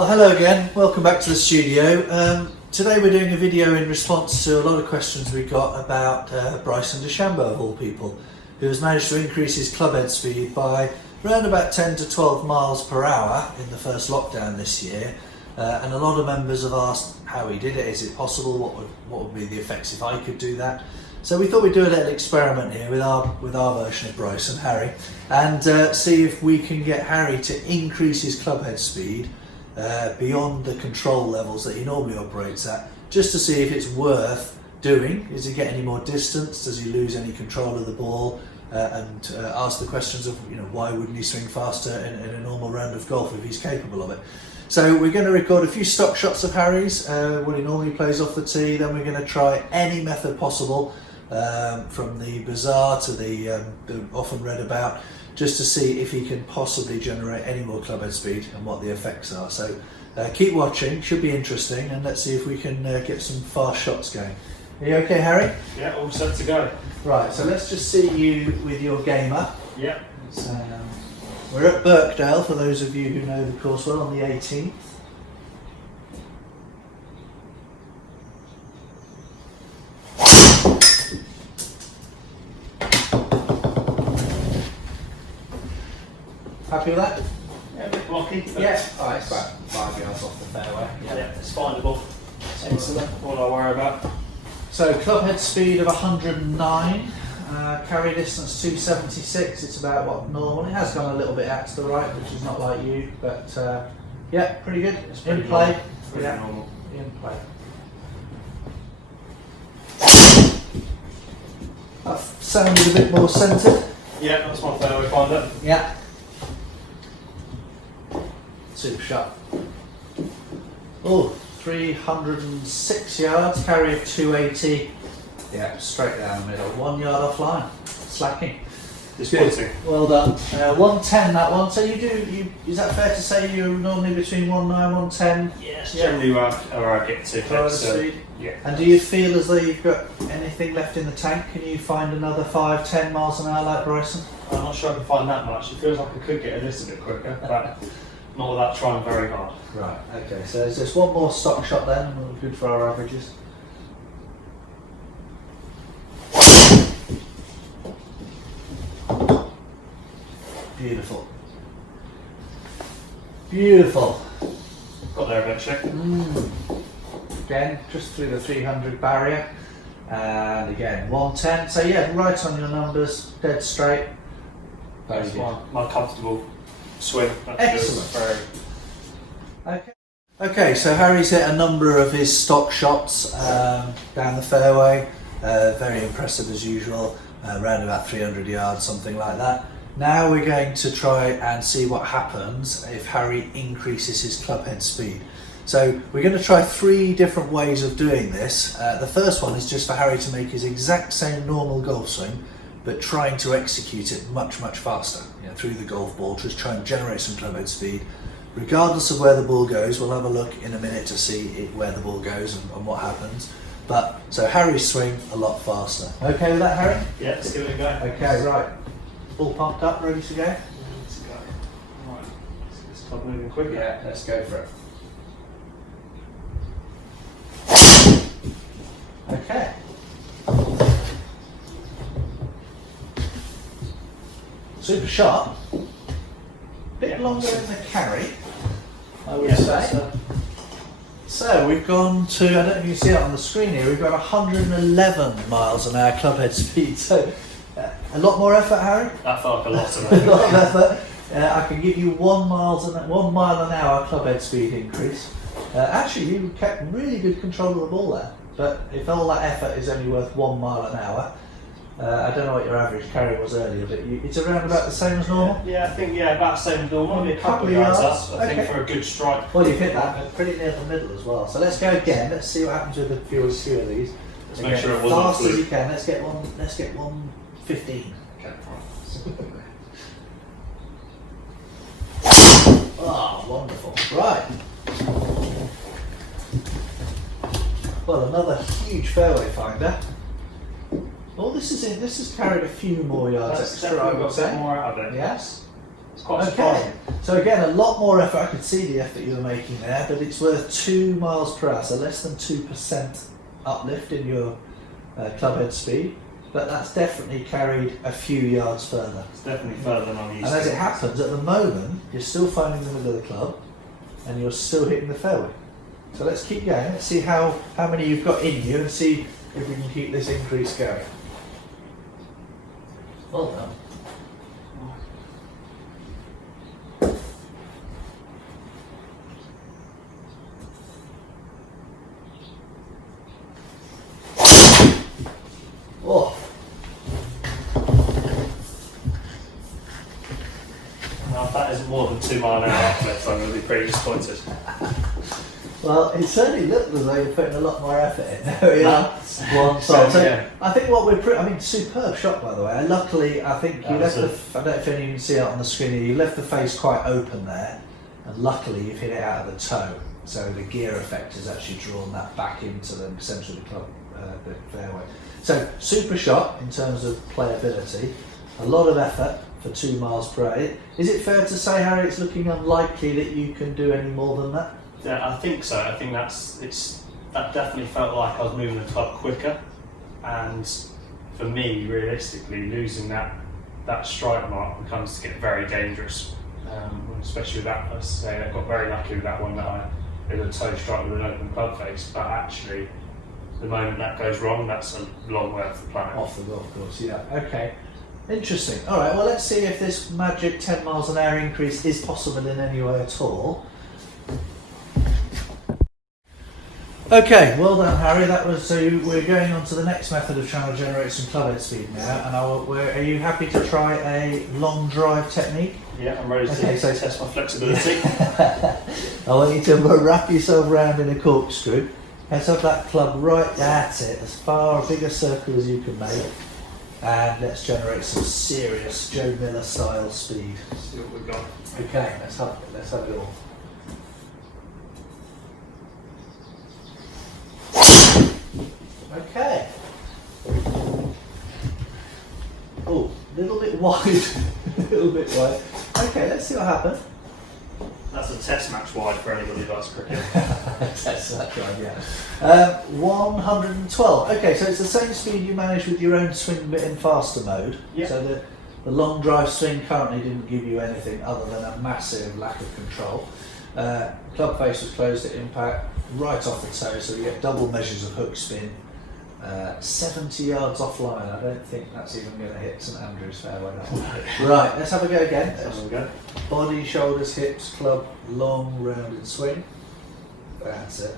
Well, hello again, welcome back to the studio. Today we're doing a video in response to a lot of questions we got about BRYSON DeChambeau, of all people, who has managed to increase his clubhead speed by around about 10 to 12 miles per hour in the first lockdown this year. And a lot of members have asked how he did it. Is it possible? What would be the effects if I could do that? So we thought we'd do a little experiment here with our version of BRYSON, Harry, and see if we can get Harry to increase his clubhead speed beyond the control levels that he normally operates at, just to see if it's worth doing. Does he get any more distance? Does he lose any control of the ball? And ask the questions of, why wouldn't he swing faster in a normal round of golf if he's capable of it? So we're going to record a few stock shots of Harry's, what he normally plays off the tee. Then we're going to try any method possible, from the bizarre to the often read about, just to see if he can possibly generate any more clubhead speed and what the effects are. So keep watching, should be interesting, and let's see if we can get some fast shots going. Are you okay, Harry? Yeah, all set to go. Right, so let's just see you with your gamer. Yeah. We're at Birkdale, for those of you who know the course well, on the 18th. Happy with that? Yeah, a bit blocky. Yeah. Oh, it's about 5 yards off the fairway. Yeah, it's findable. Excellent. All I worry about. So clubhead speed of 109, carry distance 276. It's about what normal. It has gone a little bit out to the right, which is not like you, but yeah, pretty good. It's pretty in play. Normal. Pretty normal. In play. That sounded a bit more centred. Yeah, that's my fairway finder. Yeah. Super shot. Oh, 306 yards, carry of 280. Yeah, straight down the middle, 1 yard offline. Slacking. Disappointing. Well done. 110 that one. So is that fair to say you're normally between 1.9, 110? Yes, generally where I get to. Speed? Yeah. And do you feel as though you've got anything left in the tank? Can you find another 5-10 miles an hour like BRYSON? I'm not sure I can find that much. It feels like I could get a little bit quicker, but not without trying very hard. Right, okay, so there's just one more stock shot then, and we're good for our averages. Beautiful. Beautiful. Got there eventually. Again, just through the 300 barrier. And again, 110. So yeah, right on your numbers, dead straight. Very That's good. my comfortable swing. That's Excellent. Very. Okay, so Harry's hit a number of his stock shots down the fairway. Very impressive as usual, around about 300 yards, something like that. Now we're going to try and see what happens if Harry increases his clubhead speed. So we're going to try 3 different ways of doing this. The first one is just for Harry to make his exact same normal golf swing, but trying to execute it much, much faster, through the golf ball, just try and generate some clubhead speed. Regardless of where the ball goes, we'll have a look in a minute to see where the ball goes and what happens. But so Harry's swing a lot faster. Okay with that, Harry? Yeah, let's give it a go. Okay, right. All pumped up, ready to go? Yeah, let's go. Right. Let's start moving quicker. Yeah, let's go for it. Okay. Super shot. Bit longer in the carry, I would say. So we've gone to, I don't know if you can see it on the screen here, we've got 111 miles an hour clubhead speed. So a lot more effort, Harry? That felt like a lot of a lot of effort. I can give you 1 mile an hour clubhead speed increase. Actually, you kept really good control of the ball there. But if all that effort is only worth 1 mile an hour, I don't know what your average carry was earlier, but it's around about the same as normal? Yeah, I think about the same as normal. Maybe a couple of yards up, I think, for a good strike. Well, you've hit that pretty near the middle as well. So let's go again. Let's see what happens with a few of these. Let's make sure it wasn't fast as you can. Let's get 115. Okay, Oh, wonderful. Right. Well, another huge fairway finder. Oh, this has carried a few more yards extra, I would say. More out of it. Yes. It's quite surprising. So again, a lot more effort. I could see the effort you were making there, but it's worth 2 miles per hour, so less than 2% uplift in your clubhead speed. But that's definitely carried a few yards further. It's definitely further than I'm used to. And as it happens, at the moment, you're still finding the middle of the club, and you're still hitting the fairway. So let's keep going. Let's see how many you've got in you, and see if we can keep this increase going. Well done. Oh. Now, if that isn't more than 2 mile an hour uplift, I'm going to be pretty disappointed. Well, it certainly looked as though you're putting a lot more effort in. There we are. One side. So yeah. I think what we're superb shot, by the way. Luckily, I think you left I don't know if you can see it on the screen here, you left the face quite open there, and luckily you've hit it out of the toe. So the gear effect has actually drawn that back into the centre of the club, the fairway. So super shot in terms of playability. A lot of effort for 2 miles per hour. Is it fair to say, Harry, it's looking unlikely that you can do any more than that? Yeah, I think so. I think that definitely felt like I was moving the club quicker, and for me, realistically, losing that strike mark becomes to get very dangerous, especially with that. As I say, I got very lucky with that one that I did a toe strike with an open club face, but actually, the moment that goes wrong, that's a long way off the planet. Off the golf course, yeah. Okay. Interesting. All right. Well, let's see if this magic 10 miles an hour increase is possible in any way at all. Okay, well done, Harry. That was so. We're going on to the next method of trying to generate some clubhead speed now. And are you happy to try a long drive technique? Yeah, I'm ready to test my flexibility. I want you to wrap yourself around in a corkscrew. Let's have that club right. That's it. As far a bigger circle as you can make, and let's generate some serious Joe Miller style speed. Let's see what we've got. Okay, let's have it all. Okay. Oh, a little bit wide. A little bit wide. Okay, let's see what happens. That's a test match wide for anybody who likes cricket. Test match wide, yeah. 112. Okay, so it's the same speed you managed with your own swing but in faster mode. Yeah. So the long drive swing currently didn't give you anything other than a massive lack of control. Club face was closed at impact, right off the toe, so we get double measures of hook spin. 70 yards offline. I don't think that's even going to hit St Andrews fairway. Right, let's have a go again. Let's have a go. Body, shoulders, hips, club, long, rounded swing. That's it.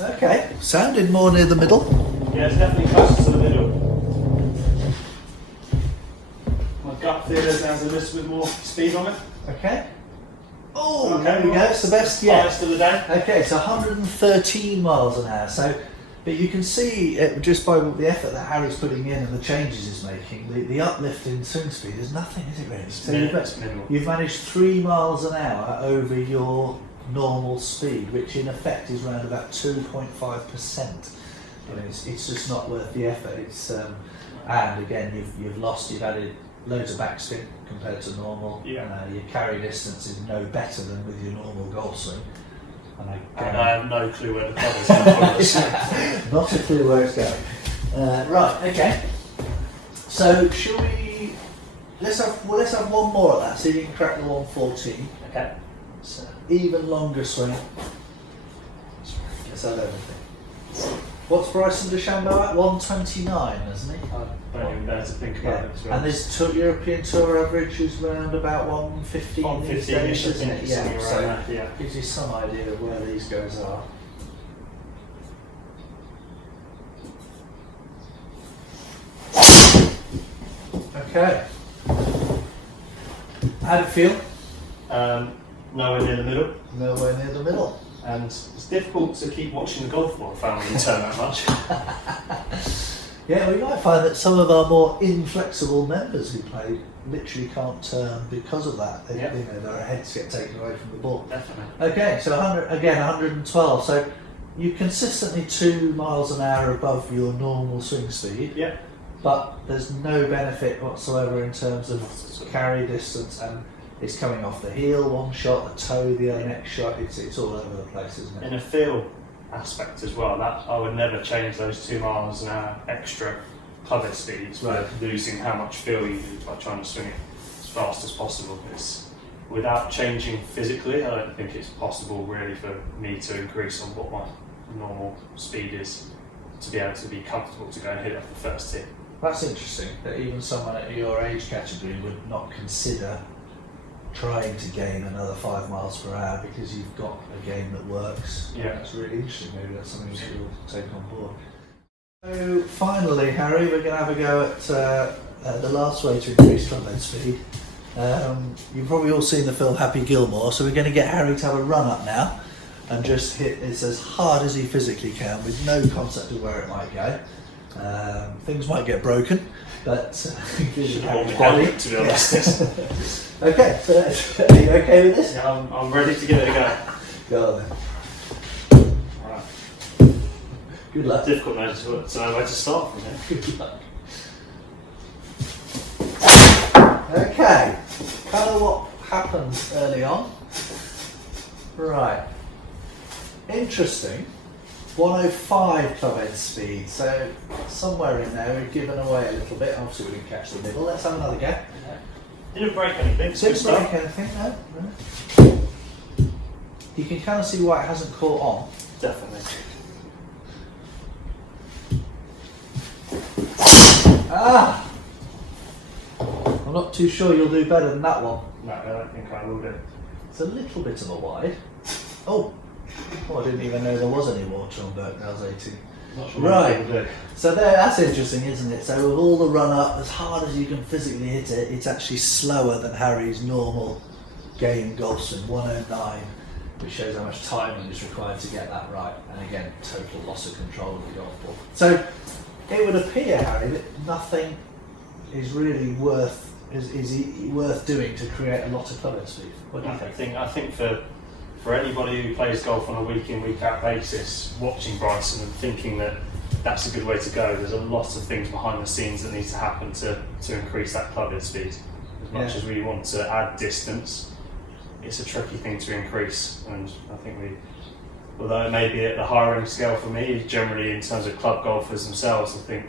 Okay, sounded more near the middle. Yeah, it's definitely closer to the middle. My gut feel is there's a little bit more speed on it. Okay. Oh, Okay, there we go. It's the best yet. Highest of the day. Okay, it's 113 miles an hour. So, but you can see just by the effort that Harry's putting in and the changes he's making, the uplift in swing speed is nothing, is it really? So you've managed 3 miles an hour over your normal speed, which in effect is around about 2.5%. It's just not worth the effort. It's and again you've added loads of backspin compared to normal. Yeah. Your carry distance is no better than with your normal golf swing. And I have no clue where the club is going to Not a clue where it's going. Right, okay. So shall we? Let's have one more of that, so you can crack the 114. Okay. So even longer swing. Let's have everything. What's Bryson DeChambeau at? 129, isn't he? I don't even dare to think about it. And this European Tour average is around about 115. 115-ish, isn't it? Yeah, so that, yeah. gives you some idea of where these guys are. Okay. How'd it feel? Nowhere near the middle. Nowhere near the middle. And it's difficult to keep watching the golf ball family turn that much. Yeah, we might find that some of our more inflexible members who play literally can't turn because of that. They, Yeah. Their heads get taken away from the ball. Definitely. Okay, so 112. So you're consistently 2 miles an hour above your normal swing speed. Yeah. but there's no benefit whatsoever in terms of carry distance, and it's coming off the heel one shot, the toe the other next shot. It's all over the place, isn't it? In a feel aspect as well, that I would never change those 2 miles an hour extra clubhead speeds for losing how much feel you do by trying to swing it as fast as possible. It's without changing physically, I don't think it's possible really for me to increase on what my normal speed is to be able to be comfortable to go and hit it off the first tee. That's interesting that even someone at your age category would not consider trying to gain another 5 miles per hour because you've got a game that works. Yeah. That's really interesting. Maybe that's something you'll take on board. So finally, Harry, we're going to have a go at the last way to increase clubhead speed. You've probably all seen the film Happy Gilmore, so we're going to get Harry to have a run up now and just hit it as hard as he physically can with no concept of where it might go. Things might get broken, but Should hold my body, to be honest. Okay, so are you okay with this? Yeah, I'm ready to give it a go. Go on then. Right. Good luck. Difficult now to know where to start from here. Good luck. Okay, kind of what happened early on. Right. Interesting. 105 clubhead speed, so somewhere in there we've given away a little bit. Obviously we didn't catch the middle. Let's have another go. Didn't break anything. Didn't break anything, no. You can kind of see why it hasn't caught on. Definitely. Ah! I'm not too sure you'll do better than that one. No, I don't think I will do. It's a little bit of a wide. Oh! Oh, I didn't even know there was any water on Birkdale's 18. Not sure Right. what So there, that's interesting, isn't it? So with all the run up, as hard as you can physically hit it, it's actually slower than Harry's normal game golf swing, 109, which shows how much timing is required to get that right. And again, total loss of control of the golf ball. So it would appear, Harry, that nothing is really worth doing to create a lot of clubhead speed. What do you think? I think for anybody who plays golf on a week in, week out basis, watching BRYSON and thinking that that's a good way to go, there's a lot of things behind the scenes that need to happen to increase that clubhead speed. As much as we want to add distance, it's a tricky thing to increase, and I think although it may be at the higher end scale for me, generally in terms of club golfers themselves, I think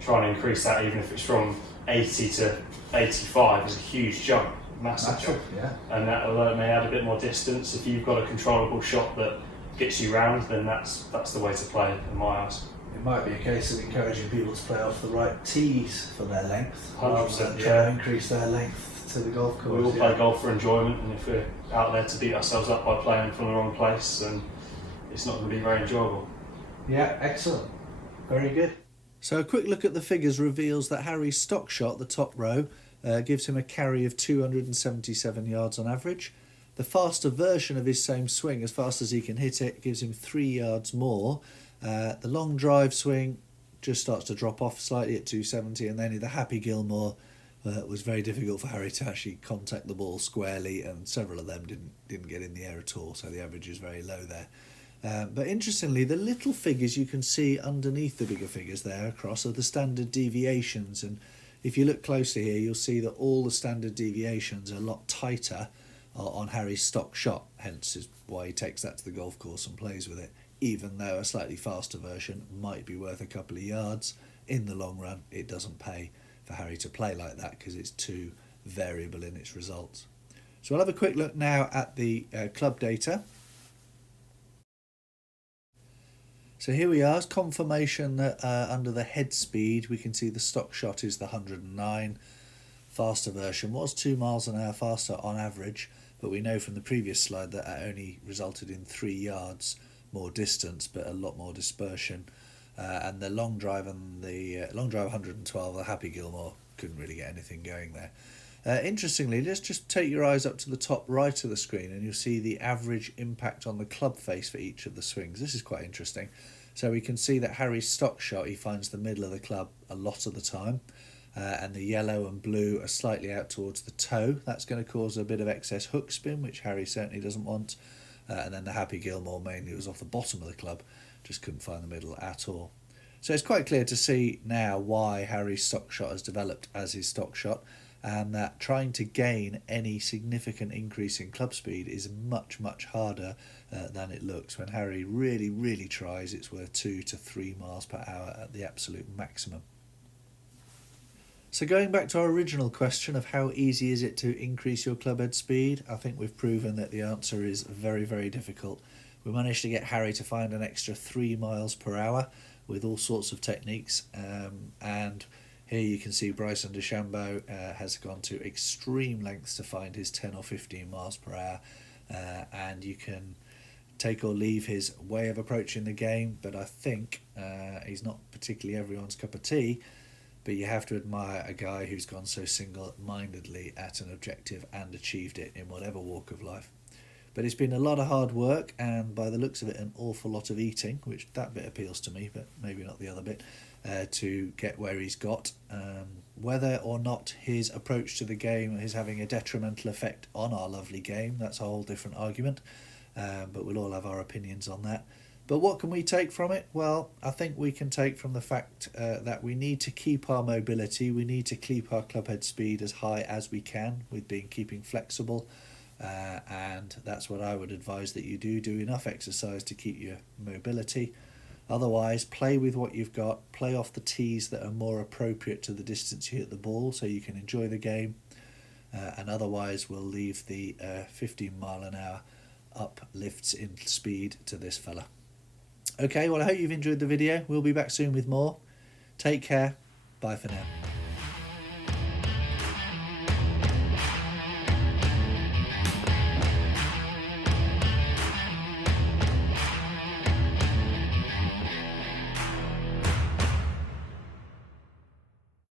trying to increase that, even if it's from 80 to 85, is a huge jump. Massive jump. Yeah. And that, although it may add a bit more distance, if you've got a controllable shot that gets you round, then that's the way to play in my eyes. It might be a case of encouraging people to play off the right tees for their length, 100%, try to increase their length to the golf course. We all play golf for enjoyment, and if we're out there to beat ourselves up by playing from the wrong place, then it's not going to be very enjoyable. Yeah, excellent. Very good. So a quick look at the figures reveals that Harry's stock shot, the top row, gives him a carry of 277 yards on average. The faster version of his same swing, as fast as he can hit it, gives him 3 yards more. The long drive swing just starts to drop off slightly at 270, and then the Happy Gilmore was very difficult for Harry to actually contact the ball squarely, and several of them didn't get in the air at all, so the average is very low there. But interestingly, the little figures you can see underneath the bigger figures there across are the standard deviations, and if you look closely here, you'll see that all the standard deviations are a lot tighter on Harry's stock shot, hence is why he takes that to the golf course and plays with it, even though a slightly faster version might be worth a couple of yards. In the long run, it doesn't pay for Harry to play like that because it's too variable in its results. So we'll have a quick look now at the club data. So here we are, it's confirmation that under the head speed we can see the stock shot is the 109. Faster version was 2 miles an hour faster on average, but we know from the previous slide that it only resulted in 3 yards more distance but a lot more dispersion. And the long drive and the long drive 112, the Happy Gilmore, couldn't really get anything going there. Interestingly, let's just take your eyes up to the top right of the screen and you'll see the average impact on the club face for each of the swings. This is quite interesting. So we can see that Harry's stock shot, he finds the middle of the club a lot of the time, and the yellow and blue are slightly out towards the toe. That's going to cause a bit of excess hook spin, which Harry certainly doesn't want. And then the Happy Gilmore mainly was off the bottom of the club, just couldn't find the middle at all. So it's quite clear to see now why Harry's stock shot has developed as his stock shot, and that trying to gain any significant increase in club speed is much, much harder than it looks. When Harry really, really tries, it's worth 2 to 3 miles per hour at the absolute maximum. So going back to our original question of how easy is it to increase your clubhead speed, I think we've proven that the answer is very, very difficult. We managed to get Harry to find an extra 3 miles per hour with all sorts of techniques, and here you can see Bryson DeChambeau has gone to extreme lengths to find his 10 or 15 miles per hour, and you can take or leave his way of approaching the game, but I think he's not particularly everyone's cup of tea. But you have to admire a guy who's gone so single-mindedly at an objective and achieved it in whatever walk of life. But it's been a lot of hard work, and by the looks of it, an awful lot of eating, which that bit appeals to me, but maybe not the other bit, to get where he's got. Whether or not his approach to the game is having a detrimental effect on our lovely game, that's a whole different argument, but we'll all have our opinions on that. But what can we take from it? Well, I think we can take from the fact that we need to keep our mobility, we need to keep our clubhead speed as high as we can with keeping flexible, and that's what I would advise that you do enough exercise to keep your mobility. Otherwise, play with what you've got, play off the tees that are more appropriate to the distance you hit the ball so you can enjoy the game, and otherwise we'll leave the 15 mile an hour uplifts in speed to this fella. Okay, well I hope you've enjoyed the video. We'll be back soon with more. Take care. Bye for now.